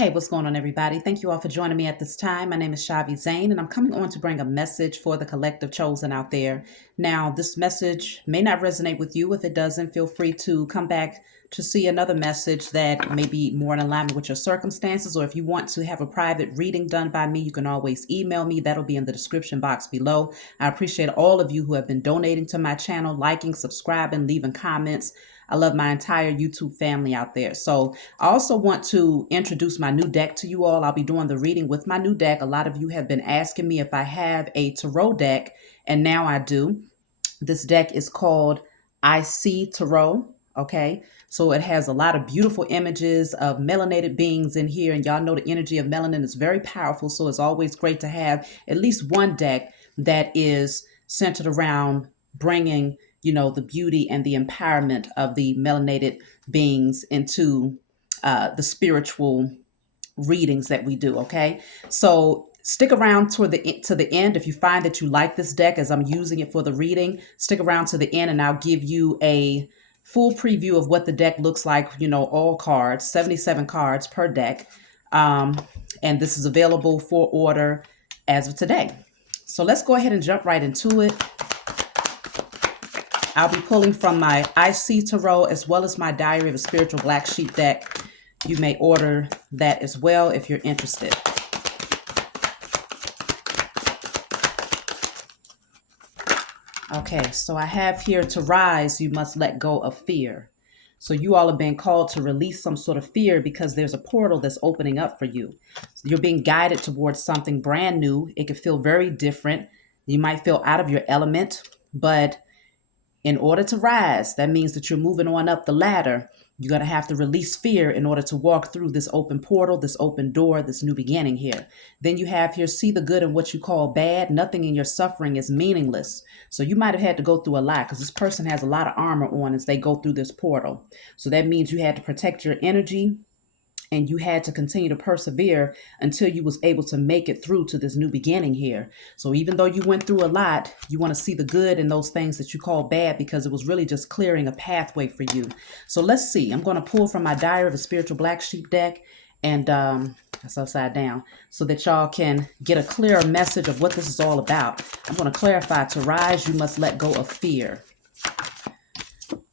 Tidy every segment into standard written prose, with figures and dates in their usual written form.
Hey, what's going on, everybody? Thank you all for joining me at this time. My name is Shavi Zane, and I'm coming on to bring a message for the collective chosen out there. Now, this message may not resonate with you. If it doesn't, feel free to come back to see another message that may be more in alignment with your circumstances. Or if you want to have a private reading done by me, you can always email me. That'll be in the description box below. I appreciate all of you who have been donating to my channel, liking, subscribing, leaving comments. I love my entire YouTube family out there. So I also want to introduce my new deck to you all. I'll be doing the reading with my new deck. A lot of you have been asking me if I have a tarot deck, and now I do. This deck is called I See Tarot. Okay, so it has a lot of beautiful images of melanated beings in here, and y'all know the energy of melanin is very powerful. So it's always great to have at least one deck that is centered around bringing, the beauty and the empowerment of the melanated beings into the spiritual readings that we do. Okay, so stick around toward the end. If you find that you like this deck as I'm using it for the reading, stick around to the end and I'll give you a full preview of what the deck looks like. All cards, 77 cards per deck, and this is available for order as of today. So let's go ahead and jump right into it. I'll be pulling from my I See Tarot as well as my Diary of a Spiritual Black Sheep deck. You may order that as well if you're interested. Okay, so I have here, to rise, you must let go of fear. So you all have been called to release some sort of fear because there's a portal that's opening up for you. You're being guided towards something brand new. It can feel very different. You might feel out of your element, but in order to rise, that means that you're moving on up the ladder. You're going to have to release fear in order to walk through this open portal, this open door, this new beginning here. Then you have here, see the good in what you call bad. Nothing in your suffering is meaningless. So you might have had to go through a lot because this person has a lot of armor on as they go through this portal. So that means you had to protect your energy, and you had to continue to persevere until you was able to make it through to this new beginning here. So even though you went through a lot, you want to see the good in those things that you call bad because it was really just clearing a pathway for you. So let's see. I'm going to pull from my Diary of a Spiritual Black Sheep deck, and that's upside down, so that y'all can get a clearer message of what this is all about. I'm going to clarify. To rise, you must let go of fear.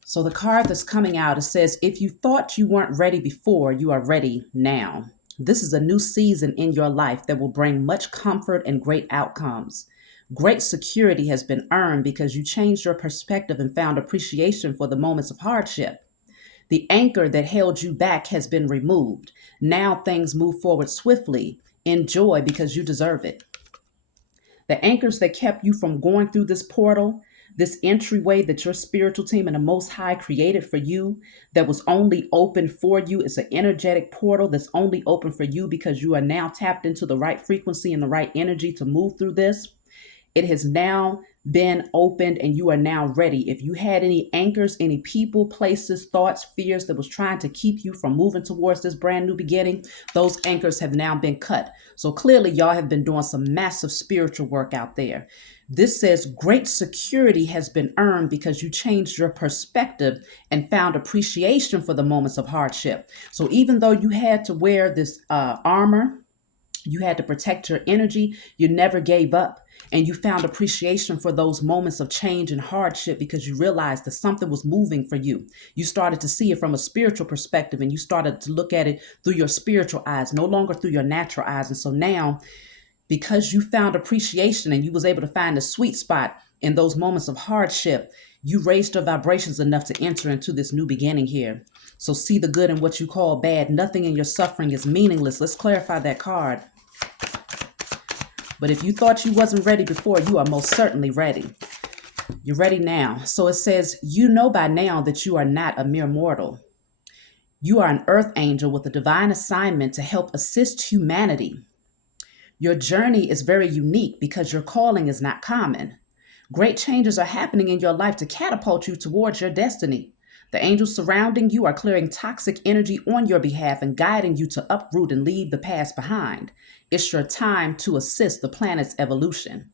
So the card that's coming out, it says, if you thought you weren't ready before, you are ready now. This is a new season in your life that will bring much comfort and great outcomes. Great security has been earned because you changed your perspective and found appreciation for the moments of hardship. The anchor that held you back has been removed. Now things move forward swiftly. Enjoy because you deserve it. The anchors that kept you from going through this portal, this entryway that your spiritual team and the Most High created for you, that was only open for you. It's an energetic portal that's only open for you because you are now tapped into the right frequency and the right energy to move through this. It has now been opened and you are now ready. If you had any anchors, any people, places, thoughts, fears that was trying to keep you from moving towards this brand new beginning, those anchors have now been cut. So clearly y'all have been doing some massive spiritual work out there. This says great security has been earned because you changed your perspective and found appreciation for the moments of hardship. So even though you had to wear this armor, you had to protect your energy, you never gave up. And you found appreciation for those moments of change and hardship because you realized that something was moving for you. You started to see it from a spiritual perspective and you started to look at it through your spiritual eyes, no longer through your natural eyes. And so now, because you found appreciation and you was able to find the sweet spot in those moments of hardship, you raised your vibrations enough to enter into this new beginning here. So see the good in what you call bad. Nothing in your suffering is meaningless. Let's clarify that card. But if you thought you wasn't ready before, you are most certainly ready. You're ready now. So it says, you know by now that you are not a mere mortal. You are an earth angel with a divine assignment to help assist humanity. Your journey is very unique because your calling is not common. Great changes are happening in your life to catapult you towards your destiny. The angels surrounding you are clearing toxic energy on your behalf and guiding you to uproot and leave the past behind. It's your time to assist the planet's evolution.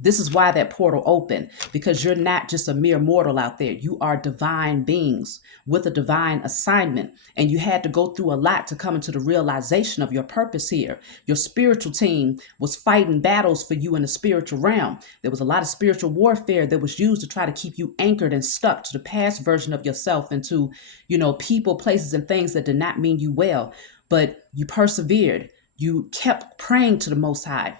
This is why that portal opened, because you're not just a mere mortal out there. You are divine beings with a divine assignment. And you had to go through a lot to come into the realization of your purpose here. Your spiritual team was fighting battles for you in the spiritual realm. There was a lot of spiritual warfare that was used to try to keep you anchored and stuck to the past version of yourself and to, people, places, and things that did not mean you well. But you persevered. You kept praying to the Most High.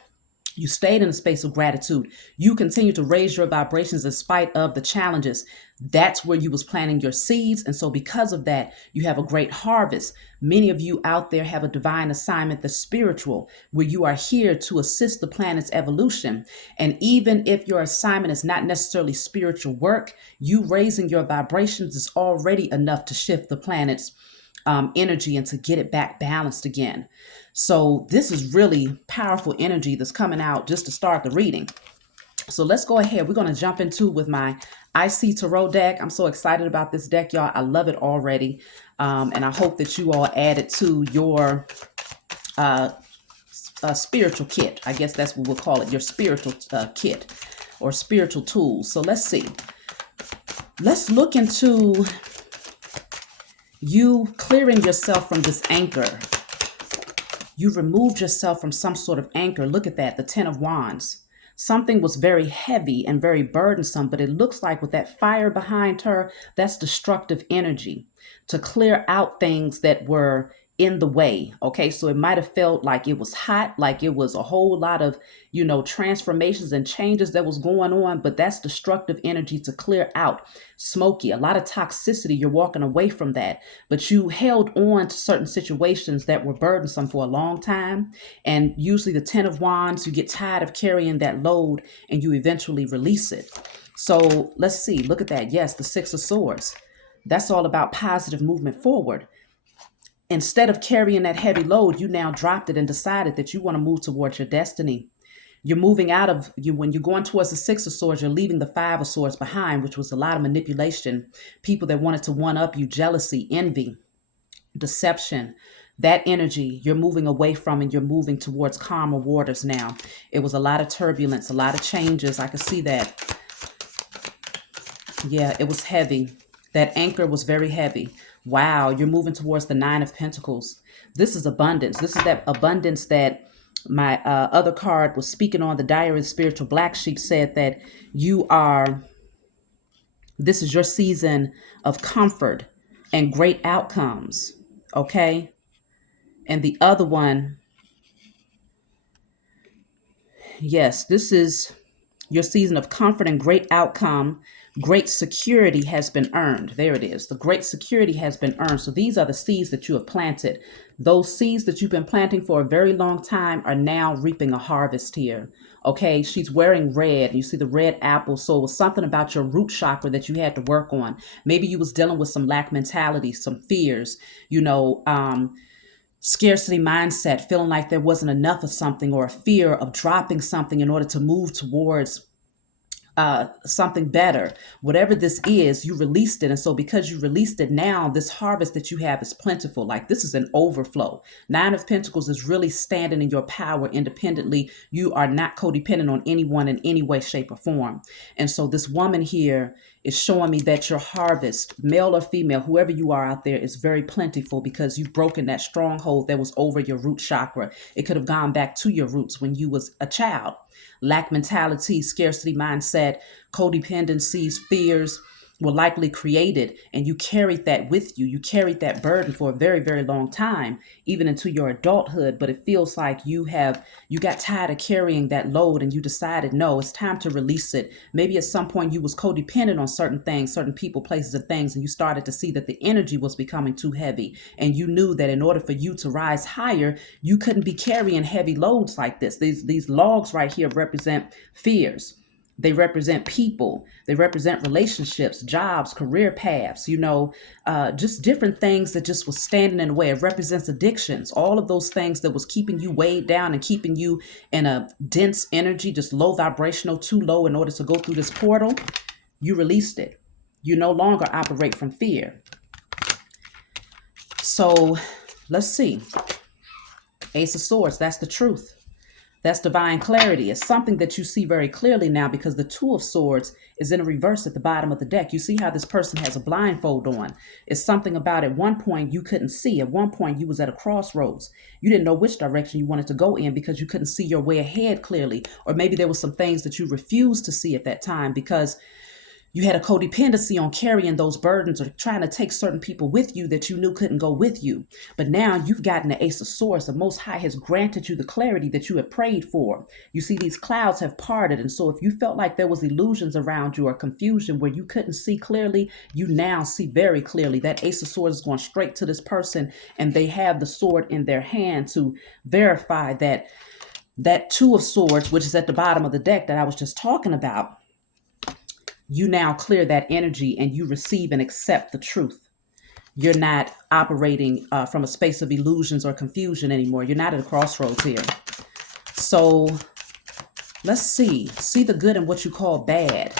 You stayed in a space of gratitude. You continue to raise your vibrations in spite of the challenges. That's where you was planting your seeds. And so because of that, you have a great harvest. Many of you out there have a divine assignment that's spiritual, where you are here to assist the planet's evolution. And even if your assignment is not necessarily spiritual work, you raising your vibrations is already enough to shift the planet's energy and to get it back balanced again. So this is really powerful energy that's coming out just to start the reading. So let's go ahead. We're going to jump into with my IC Tarot deck. I'm so excited about this deck, y'all. I love it already. And I hope that you all add it to your spiritual kit. I guess that's what we'll call it, your spiritual kit or spiritual tools. So let's see. Let's look into you clearing yourself from this anchor. You removed yourself from some sort of anchor. Look at that, the 10 of Wands. Something was very heavy and very burdensome, but it looks like with that fire behind her, that's destructive energy to clear out things that were in the way. Okay, so it might have felt like it was hot, like it was a whole lot of, transformations and changes that was going on, but that's destructive energy to clear out. Smoky, a lot of toxicity. You're walking away from that, but you held on to certain situations that were burdensome for a long time. And usually the 10 of Wands, you get tired of carrying that load and you eventually release it. So let's see, look at that. Yes, the 6 of Swords. That's all about positive movement forward. Instead of carrying that heavy load, you now dropped it and decided that you want to move towards your destiny. You're moving out of you when you're going towards the 6 of Swords, you're leaving the 5 of Swords behind, which was a lot of manipulation, people that wanted to one up you, jealousy, envy, deception. That energy you're moving away from and you're moving towards calmer waters now. It was a lot of turbulence, a lot of changes. I could see that. Yeah, it was heavy. That anchor was very heavy. Wow, you're moving towards the 9 of Pentacles. This is abundance. This is that abundance that my other card was speaking on. The Diary of the Spiritual Black Sheep said that this is your season of comfort and great outcomes. Okay. And the other one, yes, this is your season of comfort and great outcome. Great security has been earned. There it is. The great security has been earned. So these are the seeds that you have planted. Those seeds that you've been planting for a very long time are now reaping a harvest here. Okay, she's wearing red. You see the red apple. So it was something about your root chakra that you had to work on. Maybe you was dealing with some lack mentality, some fears, scarcity mindset, feeling like there wasn't enough of something, or a fear of dropping something in order to move towards something better. Whatever this is, you released it. And so because you released it, now this harvest that you have is plentiful. Like this is an overflow. 9 of Pentacles is really standing in your power independently. You are not codependent on anyone in any way, shape, or form. And so this woman here is showing me that your harvest, male or female, whoever you are out there, is very plentiful because you've broken that stronghold that was over your root chakra. It could have gone back to your roots when you was a child. Lack mentality, scarcity mindset, codependencies, fears were likely created, and you carried that with you. You carried that burden for a very, very long time, even into your adulthood. But it feels like you got tired of carrying that load and you decided, no, it's time to release it. Maybe at some point you was codependent on certain things, certain people, places, and things, and you started to see that the energy was becoming too heavy. And you knew that in order for you to rise higher, you couldn't be carrying heavy loads like this. These logs right here represent fears. They represent people. They represent relationships, jobs, career paths, just different things that just was standing in the way. It represents addictions, all of those things that was keeping you weighed down and keeping you in a dense energy, just low vibrational, too low in order to go through this portal. You released it. You no longer operate from fear. So let's see. Ace of Swords, that's the truth. That's divine clarity. It's something that you see very clearly now because the Two of Swords is in a reverse at the bottom of the deck. You see how this person has a blindfold on. It's something about at one point you couldn't see. At one point you was at a crossroads. You didn't know which direction you wanted to go in because you couldn't see your way ahead clearly. Or maybe there was some things that you refused to see at that time because you had a codependency on carrying those burdens or trying to take certain people with you that you knew couldn't go with you. But now you've gotten the Ace of Swords. The Most High has granted you the clarity that you have prayed for. You see, these clouds have parted. And so if you felt like there was illusions around you or confusion where you couldn't see clearly, you now see very clearly. That Ace of Swords is going straight to this person, and they have the sword in their hand to verify that that Two of Swords, which is at the bottom of the deck that I was just talking about, you now clear that energy and you receive and accept the truth. You're not operating from a space of illusions or confusion anymore. You're not at a crossroads here. So let's see the good in what you call bad.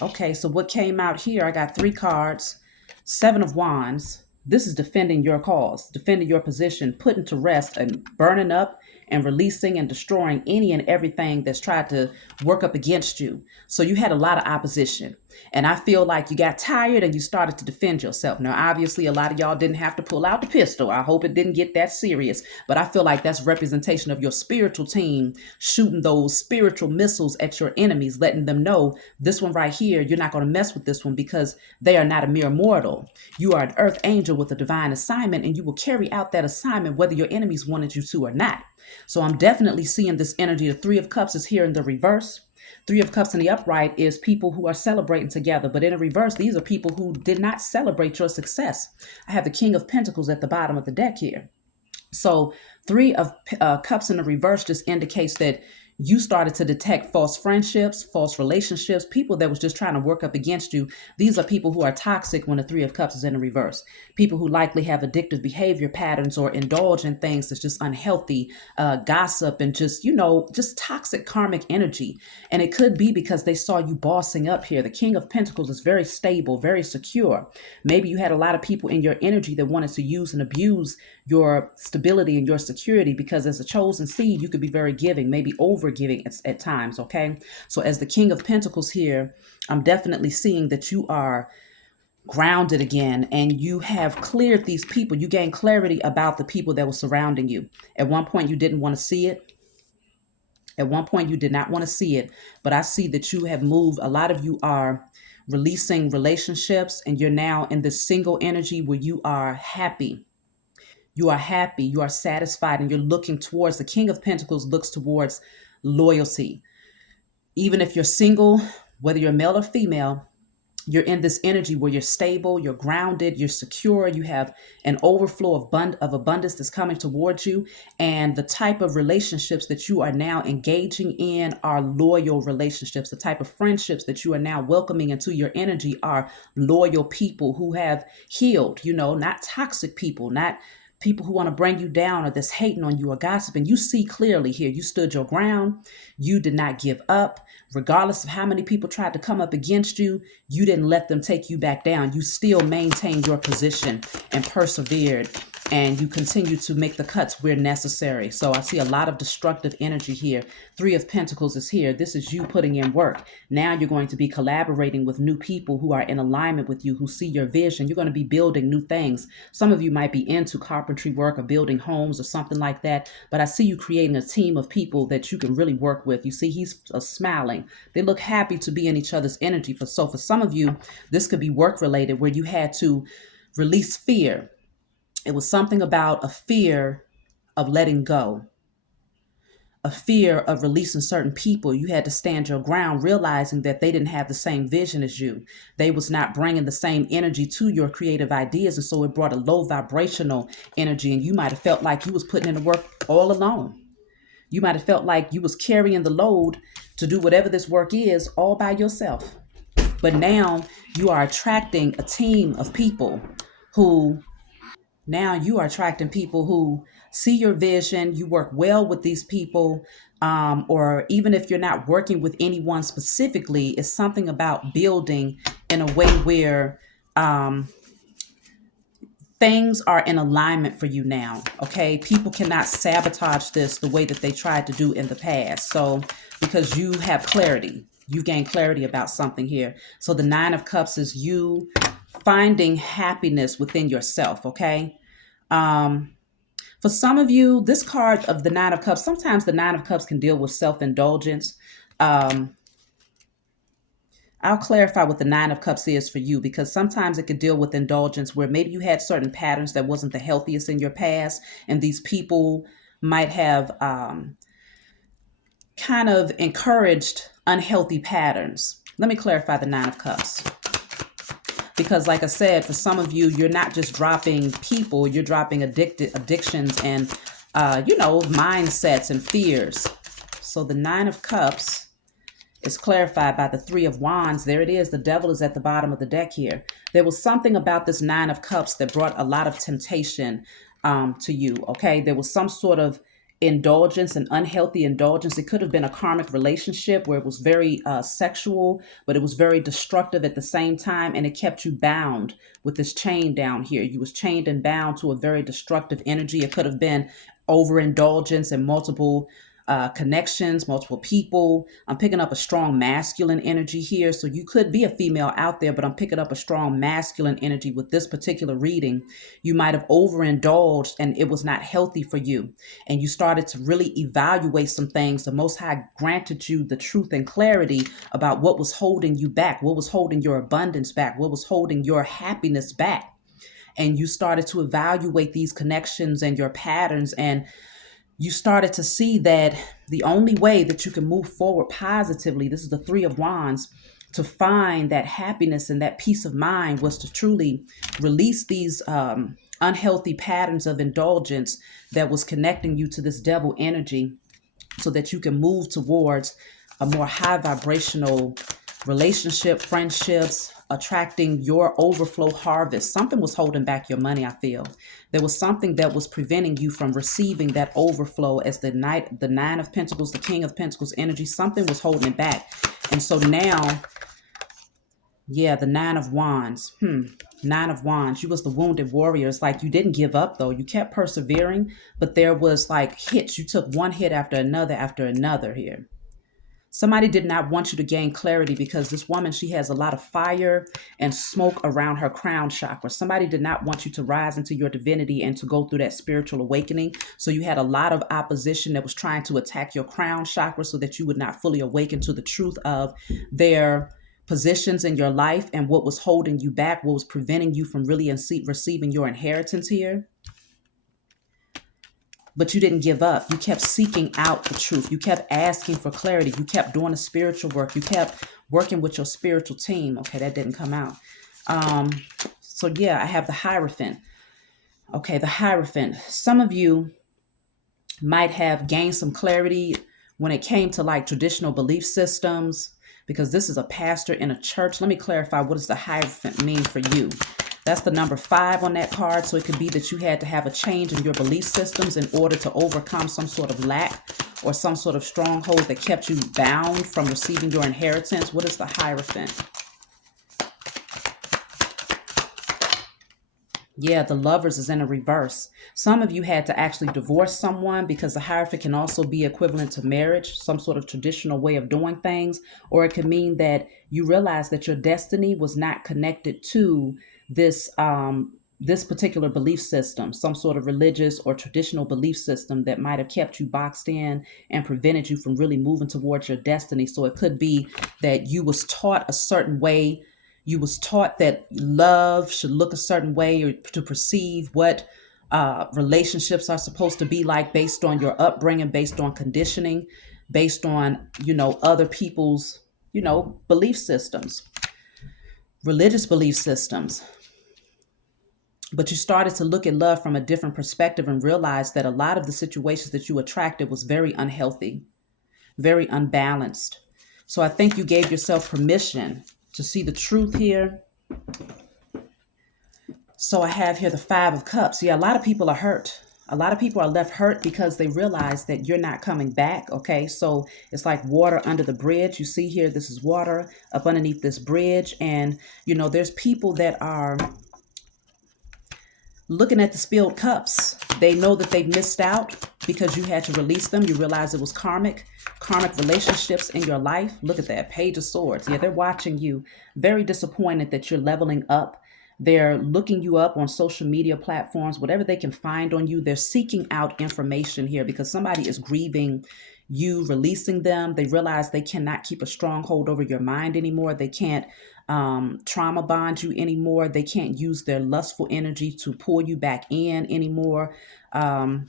Okay, so what came out here, I got 3 cards, 7 of Wands. This is defending your cause, defending your position, putting to rest and burning up and releasing and destroying any and everything that's tried to work up against you. So you had a lot of opposition. And I feel like you got tired and you started to defend yourself. Now, obviously, a lot of y'all didn't have to pull out the pistol. I hope it didn't get that serious. But I feel like that's representation of your spiritual team shooting those spiritual missiles at your enemies, letting them know this one right here, you're not going to mess with this one because they are not a mere mortal. You are an earth angel with a divine assignment, and you will carry out that assignment whether your enemies wanted you to or not. So I'm definitely seeing this energy. The 3 of Cups is here in the reverse. 3 of Cups in the upright is people who are celebrating together. But in a reverse, these are people who did not celebrate your success. I have the King of Pentacles at the bottom of the deck here. So 3 of Cups in the reverse just indicates that you started to detect false friendships, false relationships, people that was just trying to work up against you. These are people who are toxic when the 3 of Cups is in the reverse. People who likely have addictive behavior patterns or indulge in things that's just unhealthy, gossip, and just, just toxic karmic energy. And it could be because they saw you bossing up here. The King of Pentacles is very stable, very secure. Maybe you had a lot of people in your energy that wanted to use and abuse your stability and your security because as a chosen seed, you could be very giving, maybe over giving at times. Okay. So as the King of Pentacles here, I'm definitely seeing that you are grounded again and you have cleared these people. You gain clarity about the people that were surrounding you. At one point, you didn't want to see it. At one point, you did not want to see it, but I see that you have moved. A lot of you are releasing relationships and you're now in this single energy where you are happy. You are happy, you are satisfied, and you're looking towards the King of Pentacles looks towards loyalty. Even if you're single, whether you're male or female, you're in this energy where you're stable, you're grounded, you're secure, you have an overflow of abundance that's coming towards you. And the type of relationships that you are now engaging in are loyal relationships. The type of friendships that you are now welcoming into your energy are loyal people who have healed, not toxic people, not people who want to bring you down or that's hating on you or gossiping. You see clearly here, you stood your ground. You did not give up. Regardless of how many people tried to come up against you, you didn't let them take you back down. You still maintained your position and persevered, and you continue to make the cuts where necessary. So I see a lot of destructive energy here. 3 of Pentacles is here. This is you putting in work. Now you're going to be collaborating with new people who are in alignment with you, who see your vision. You're going to be building new things. Some of you might be into carpentry work or building homes or something like that, but I see you creating a team of people that you can really work with. You see he's smiling. They look happy to be in each other's energy. For some of you, this could be work related where you had to release fear. It was something about a fear of letting go, a fear of releasing certain people. You had to stand your ground, realizing that they didn't have the same vision as you. They was not bringing the same energy to your creative ideas. And so it brought a low vibrational energy. And you might have felt like you was putting in the work all alone. You might have felt like you was carrying the load to do whatever this work is all by yourself. But now you are attracting a team of people who see your vision. You work well with these people. Or even if you're not working with anyone specifically, it's something about building in a way where things are in alignment for you now. Okay. People cannot sabotage this the way that they tried to do in the past. So, because you have clarity, you gain clarity about something here. So the Nine of Cups is you finding happiness within yourself. Okay. For some of you, this card of the Nine of Cups, sometimes the Nine of Cups can deal with self-indulgence. Um, I'll clarify what the Nine of Cups is for you, because sometimes it could deal with indulgence where maybe you had certain patterns that wasn't the healthiest in your past, and these people might have kind of encouraged unhealthy patterns. Let me clarify the Nine of Cups. Because like I said, for some of you, you're not just dropping people, you're dropping addictions and, mindsets and fears. So the Nine of Cups is clarified by the Three of Wands. There it is. The devil is at the bottom of the deck here. There was something about this Nine of Cups that brought a lot of temptation to you. Okay. There was some sort of indulgence, an unhealthy indulgence. It could have been a karmic relationship where it was very sexual, but it was very destructive at the same time. And it kept you bound with this chain down here. You was chained and bound to a very destructive energy. It could have been overindulgence and multiple connections, multiple people. I'm picking up a strong masculine energy here. So you could be a female out there, but I'm picking up a strong masculine energy with this particular reading. You might have overindulged and it was not healthy for you. And you started to really evaluate some things. The Most High granted you the truth and clarity about what was holding you back, what was holding your abundance back, what was holding your happiness back. And you started to evaluate these connections and your patterns, and you started to see that the only way that you can move forward positively, this is the Three of Wands, to find that happiness and that peace of mind was to truly release these unhealthy patterns of indulgence that was connecting you to this devil energy, so that you can move towards a more high vibrational relationship, friendships, attracting your overflow harvest. Something was holding back your money, I feel. There was something that was preventing you from receiving that overflow as the Nine of Pentacles, the King of Pentacles energy. Something was holding it back. And so now, yeah, the Nine of Wands. Nine of Wands. You was the wounded warrior. It's like you didn't give up though. You kept persevering, but there was like hits. You took one hit after another here. Somebody did not want you to gain clarity, because this woman, she has a lot of fire and smoke around her crown chakra. Somebody did not want you to rise into your divinity and to go through that spiritual awakening. So you had a lot of opposition that was trying to attack your crown chakra so that you would not fully awaken to the truth of their positions in your life and what was holding you back, what was preventing you from really receiving your inheritance here. But you didn't give up. You kept seeking out the truth. You kept asking for clarity. You kept doing the spiritual work. You kept working with your spiritual team. Okay, that didn't come out. So yeah, I have the Hierophant. Okay, the Hierophant. Some of you might have gained some clarity when it came to like traditional belief systems, because this is a pastor in a church. Let me clarify, what does the Hierophant mean for you? That's the number 5 on that card. So it could be that you had to have a change in your belief systems in order to overcome some sort of lack or some sort of stronghold that kept you bound from receiving your inheritance. What is the Hierophant? Yeah, the Lovers is in a reverse. Some of you had to actually divorce someone, because the Hierophant can also be equivalent to marriage, some sort of traditional way of doing things. Or it could mean that you realize that your destiny was not connected to this particular belief system, some sort of religious or traditional belief system that might have kept you boxed in and prevented you from really moving towards your destiny. So it could be that you was taught a certain way. You was taught that love should look a certain way, or to perceive what relationships are supposed to be like, based on your upbringing, based on conditioning, based on, other people's, belief systems, religious belief systems. But you started to look at love from a different perspective and realize that a lot of the situations that you attracted was very unhealthy, very unbalanced. So I think you gave yourself permission to see the truth here. So I have here the 5 of Cups. Yeah, a lot of people are hurt. A lot of people are left hurt because they realize that you're not coming back. Okay, so it's like water under the bridge. You see here, this is water up underneath this bridge. And, there's people that are Looking at the spilled cups, they know that they've missed out because you had to release them. You realize it was karmic relationships in your life. Look at that Page of Swords. Yeah, they're watching you, very disappointed that you're leveling up. They're looking you up on social media platforms, whatever they can find on you. They're seeking out information here because somebody is grieving you releasing them. They realize they cannot keep a stronghold over your mind anymore. They can't trauma bond you anymore. They can't use their lustful energy to pull you back in anymore. Um,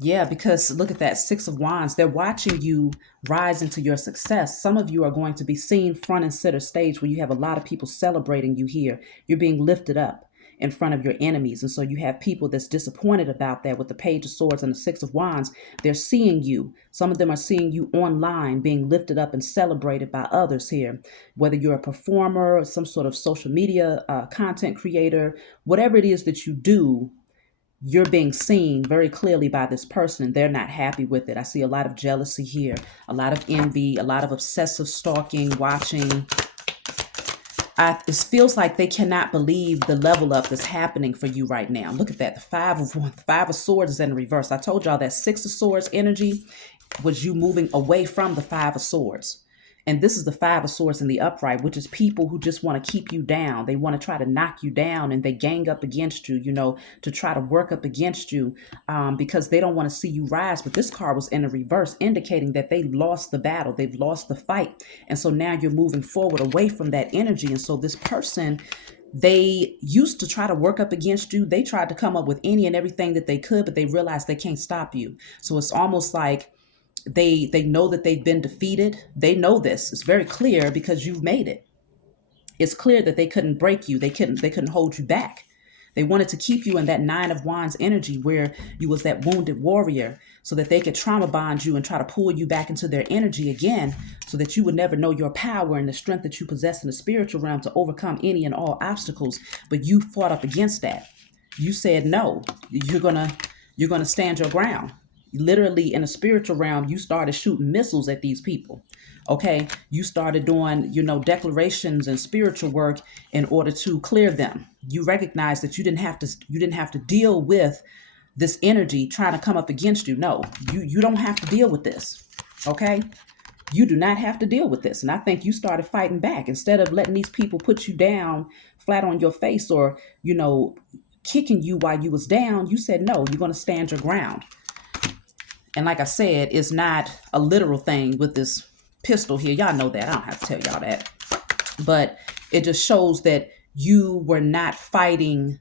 yeah, because look at that Six of Wands. They're watching you rise into your success. Some of you are going to be seen front and center stage where you have a lot of people celebrating you here. You're being lifted up in front of your enemies. And so you have people that's disappointed about that with the Page of Swords and the Six of Wands. They're seeing you. Some of them are seeing you online being lifted up and celebrated by others here. Whether you're a performer or some sort of social media content creator, whatever it is that you do, you're being seen very clearly by this person and they're not happy with it. I see a lot of jealousy here, a lot of envy, a lot of obsessive stalking, watching. It feels like they cannot believe the level up that's happening for you right now. Look at that. The Five of Swords is in reverse. I told y'all that Six of Swords energy was you moving away from the Five of Swords. And this is the Five of Swords in the upright, which is people who just want to keep you down. They want to try to knock you down and they gang up against you, to try to work up against you because they don't want to see you rise. But this card was in the reverse, indicating that they lost the battle. They've lost the fight. And so now you're moving forward away from that energy. And so this person, they used to try to work up against you. They tried to come up with any and everything that they could, but they realized they can't stop you. So it's almost like they know that they've been defeated. They know this. It's very clear because you've made it. It's clear that they couldn't break you. They couldn't hold you back. They wanted to keep you in that Nine of Wands energy where you was that wounded warrior so that they could trauma bond you and try to pull you back into their energy again so that you would never know your power and the strength that you possess in the spiritual realm to overcome any and all obstacles. But you fought up against that. You said, no, you're gonna stand your ground. Literally in a spiritual realm, you started shooting missiles at these people. Okay. You started doing, declarations and spiritual work in order to clear them. You recognize that you didn't have to deal with this energy trying to come up against you. No, you don't have to deal with this. Okay. You do not have to deal with this. And I think you started fighting back instead of letting these people put you down flat on your face or, kicking you while you was down. You said, no, you're going to stand your ground. And like I said, it's not a literal thing with this pistol here. Y'all know that. I don't have to tell y'all that. But it just shows that you were not fighting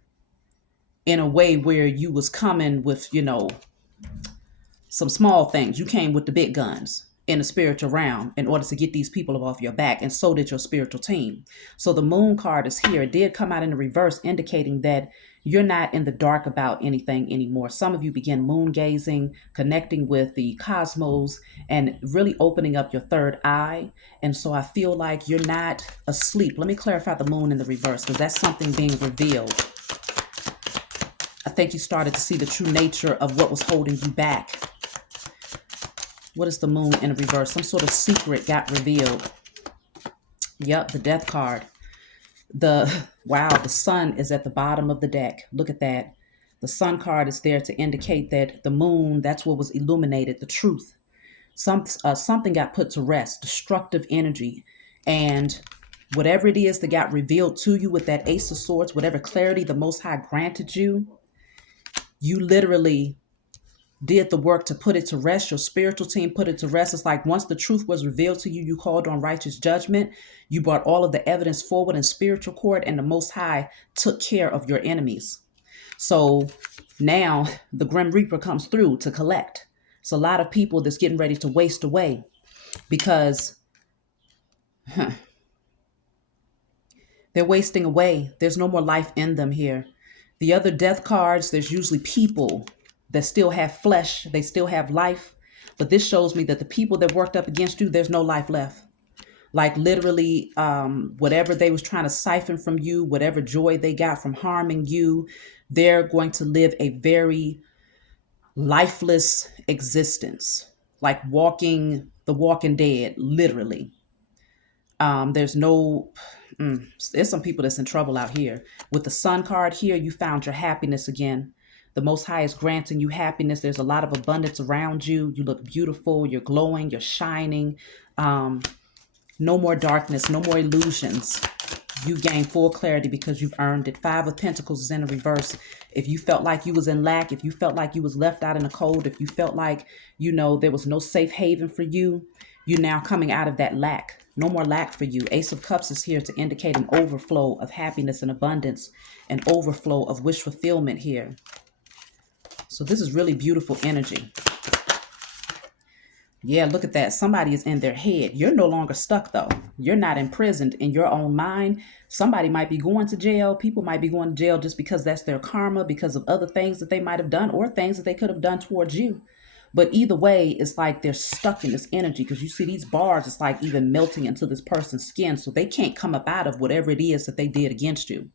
in a way where you was coming with, some small things. You came with the big guns in the spiritual realm in order to get these people off your back. And so did your spiritual team. So the moon card is here. It did come out in the reverse, indicating that you're not in the dark about anything anymore. Some of you begin moon gazing, connecting with the cosmos, and really opening up your third eye. And so I feel like you're not asleep. Let me clarify the moon in the reverse because that's something being revealed. I think you started to see the true nature of what was holding you back. What is the moon in reverse? Some sort of secret got revealed. Yep, the death card. The sun is at the bottom of the deck. Look at that. The sun card is there to indicate that the moon, that's what was illuminated, the truth. Something got put to rest, destructive energy. And whatever it is that got revealed to you with that Ace of Swords, whatever clarity the Most High granted you, you literally did the work to put it to rest. Your spiritual team put it to rest. It's like once the truth was revealed to you, you called on righteous judgment. You brought all of the evidence forward in spiritual court, and the Most High took care of your enemies. So now the Grim Reaper comes through to collect. It's a lot of people that's getting ready to waste away because they're wasting away. There's no more life in them here. The other death cards, there's usually people that still have flesh. They still have life. But this shows me that the people that worked up against you, there's no life left. Like literally, whatever they was trying to siphon from you, whatever joy they got from harming you, they're going to live a very lifeless existence, like the walking dead, literally. There's no, There's some people that's in trouble out here. With the Sun card here, you found your happiness again. The Most High is granting you happiness. There's a lot of abundance around you. You look beautiful. You're glowing. You're shining. No more darkness. No more illusions. You gain full clarity because you've earned it. Five of Pentacles is in the reverse. If you felt like you was in lack, if you felt like you was left out in the cold, if you felt like, there was no safe haven for you, you're now coming out of that lack. No more lack for you. Ace of Cups is here to indicate an overflow of happiness and abundance, an overflow of wish fulfillment here. So this is really beautiful energy. Yeah, look at that. Somebody is in their head. You're no longer stuck, though. You're not imprisoned in your own mind. Somebody might be going to jail. People might be going to jail just because that's their karma, because of other things that they might have done or things that they could have done towards you. But either way, it's like they're stuck in this energy because you see these bars, it's like even melting into this person's skin. So they can't come up out of whatever it is that they did against you.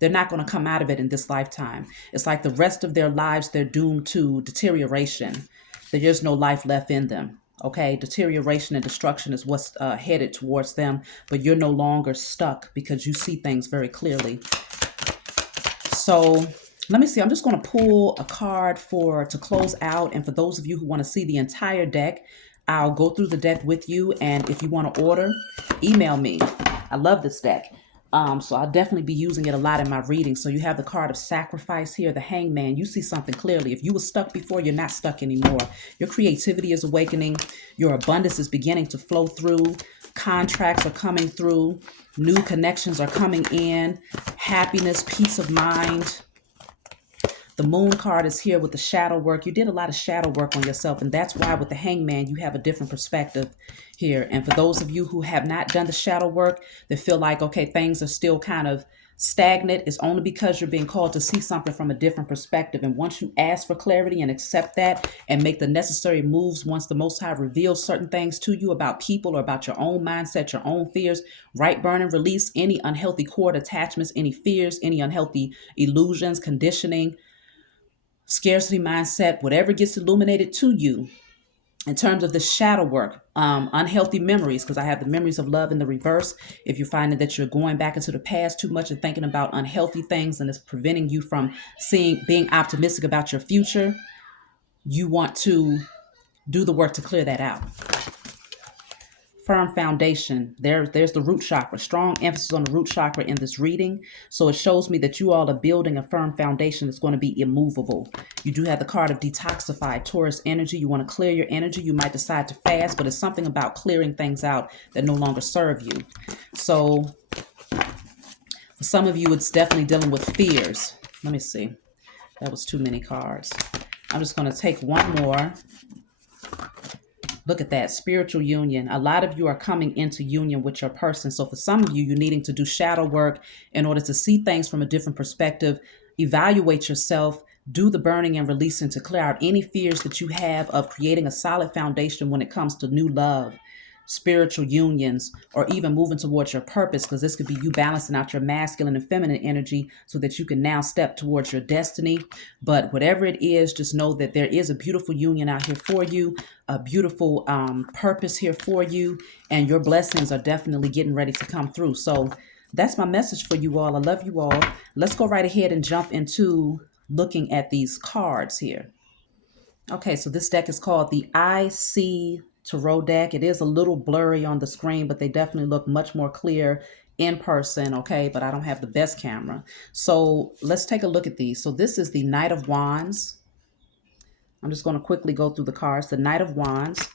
They're not going to come out of it in this lifetime. It's like the rest of their lives, they're doomed to deterioration. There's no life left in them. Okay, deterioration and destruction is what's headed towards them, but you're no longer stuck because you see things very clearly. So let me see. I'm just going to pull a card to close out. And for those of you who want to see the entire deck, I'll go through the deck with you. And if you want to order, email me. I love this deck. So I'll definitely be using it a lot in my reading. So you have the card of sacrifice here, the Hangman. You see something clearly. If you were stuck before, you're not stuck anymore. Your creativity is awakening. Your abundance is beginning to flow through. Contracts are coming through. New connections are coming in. Happiness, peace of mind. The Moon card is here with the shadow work. You did a lot of shadow work on yourself, and that's why with the Hangman, you have a different perspective here. And for those of you who have not done the shadow work, that feel like, okay, things are still kind of stagnant, it's only because you're being called to see something from a different perspective. And once you ask for clarity and accept that and make the necessary moves, once the Most High reveals certain things to you about people or about your own mindset, your own fears, right, burn, and release any unhealthy cord attachments, any fears, any unhealthy illusions, conditioning, scarcity mindset, whatever gets illuminated to you in terms of the shadow work, unhealthy memories, because I have the memories of love in the reverse. If you're finding that you're going back into the past too much and thinking about unhealthy things and it's preventing you from being optimistic about your future, you want to do the work to clear that out. Firm foundation. There's the root chakra. Strong emphasis on the root chakra in this reading. So it shows me that you all are building a firm foundation that's going to be immovable. You do have the card of detoxify, Taurus energy. You want to clear your energy. You might decide to fast, but it's something about clearing things out that no longer serve you. So for some of you, it's definitely dealing with fears. Let me see. That was too many cards. I'm just going to take one more. Look at that, spiritual union. A lot of you are coming into union with your person. So for some of you, you're needing to do shadow work in order to see things from a different perspective, evaluate yourself, do the burning and releasing to clear out any fears that you have of creating a solid foundation when it comes to new love, spiritual unions, or even moving towards your purpose, because this could be you balancing out your masculine and feminine energy so that you can now step towards your destiny. But whatever it is, just know that there is a beautiful union out here for you, a beautiful purpose here for you, and your blessings are definitely getting ready to come through. So that's my message for you all. I love you all. Let's go right ahead and jump into looking at these cards here. Okay, so this deck is called the IC Tarot deck. It is a little blurry on the screen, but they definitely look much more clear in person, okay? But I don't have the best camera. So let's take a look at these. So this is the Knight of Wands. I'm just going to quickly go through the cards. The Knight of Wands.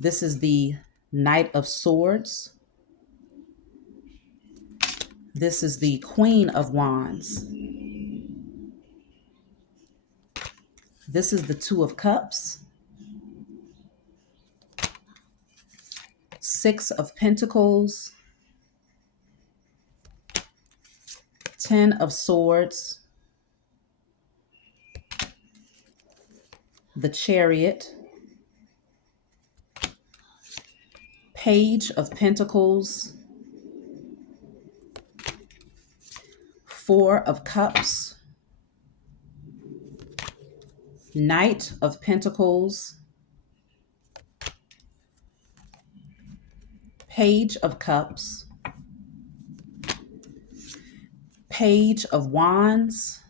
This is the Knight of Swords. This is the Queen of Wands. This is the Two of Cups. Six of Pentacles. 10 of Swords. The Chariot. Page of Pentacles. Four of Cups. Knight of Pentacles. Page of Cups. Page of Wands,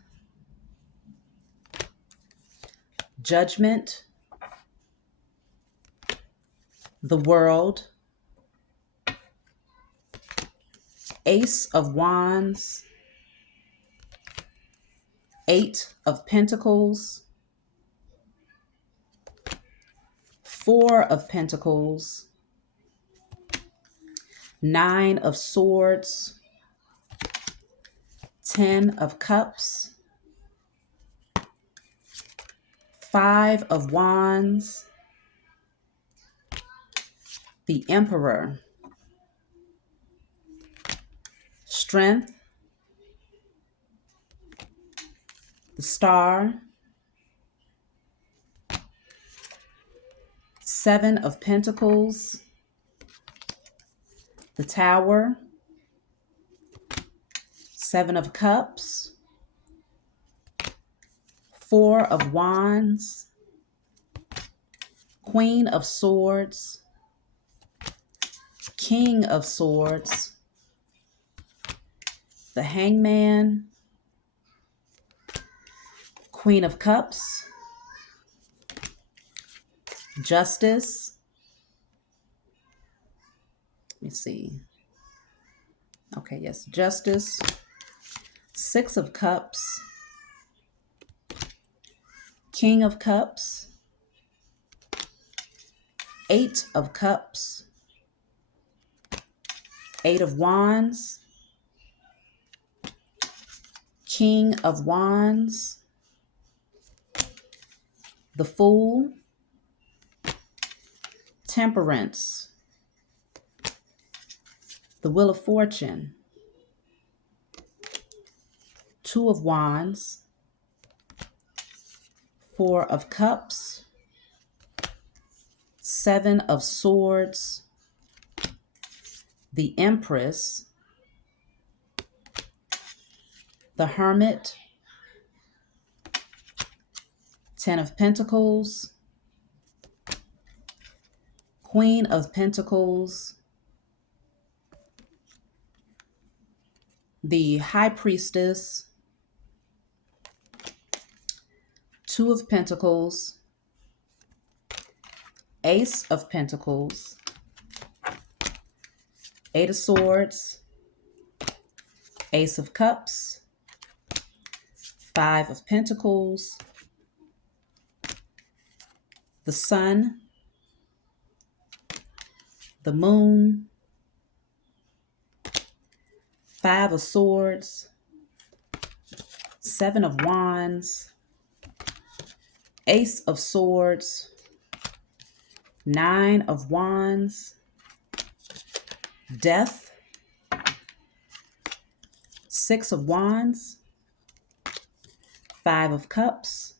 Judgment, the World, Ace of Wands, Eight of Pentacles, Four of Pentacles, Nine of Swords, 10 of Cups, Five of Wands, the Emperor, Strength, the Star, Seven of Pentacles, the Tower, Seven of Cups, Four of Wands, Queen of Swords, King of Swords, the Hangman, Queen of Cups, Justice. Let me see. Okay, yes, Justice, Six of Cups, King of Cups, Eight of Cups, Eight of Wands, King of Wands, the Fool, Temperance, the Wheel of Fortune, Two of Wands, Four of Cups, Seven of Swords, the Empress, the Hermit, Ten of Pentacles, Queen of Pentacles, the High Priestess, Two of Pentacles, Ace of Pentacles, Eight of Swords, Ace of Cups, Five of Pentacles, the Sun, the Moon, Five of Swords, Seven of Wands, Ace of Swords, Nine of Wands, Death, Six of Wands, Five of Cups,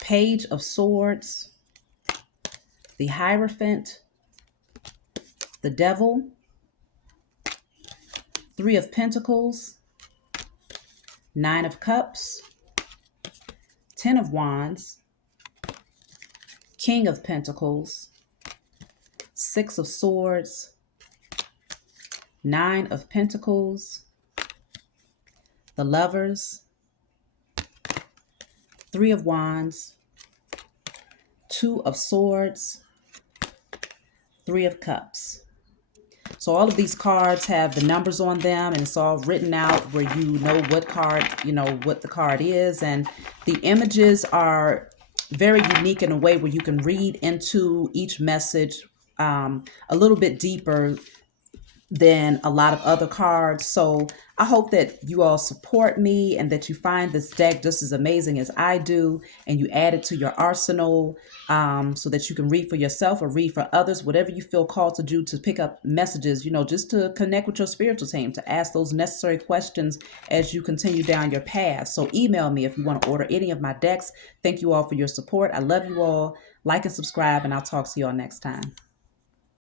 Page of Swords, the Hierophant, the Devil, Three of Pentacles, Nine of Cups, Ten of Wands, King of Pentacles, Six of Swords, Nine of Pentacles, the Lovers, Three of Wands, Two of Swords, Three of Cups. So all of these cards have the numbers on them, and it's all written out where you know what card, what the card is. And the images are very unique in a way where you can read into each message a little bit deeper than a lot of other cards. So I hope that you all support me and that you find this deck just as amazing as I do, and you add it to your arsenal so that you can read for yourself or read for others, whatever you feel called to do, to pick up messages, just to connect with your spiritual team, to ask those necessary questions as you continue down your path. So email me if you want to order any of my decks. Thank you all for your support. I love you all. Like and subscribe, and I'll talk to you all next time.